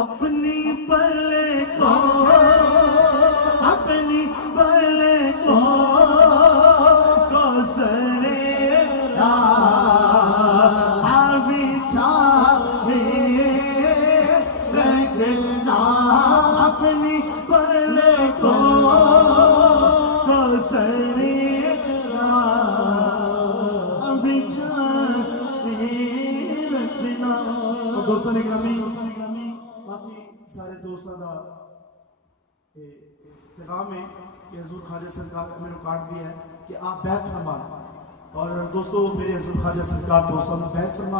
اپنی پلے کو اپنی پلے کو کوثرے بچھا رکھنا اپنی پلے کو کوثرے بچھا رکھنا. دوستان گرامی باقی سارے دوستوں کا پیغام ہے کہ حضور خواجہ سرکار کا میرے کارڈ بھی ہے کہ آپ بیعت فرمائیں. اور دوستو میرے حضور خواجہ سرکار دوستوں بیعت فرمائیں.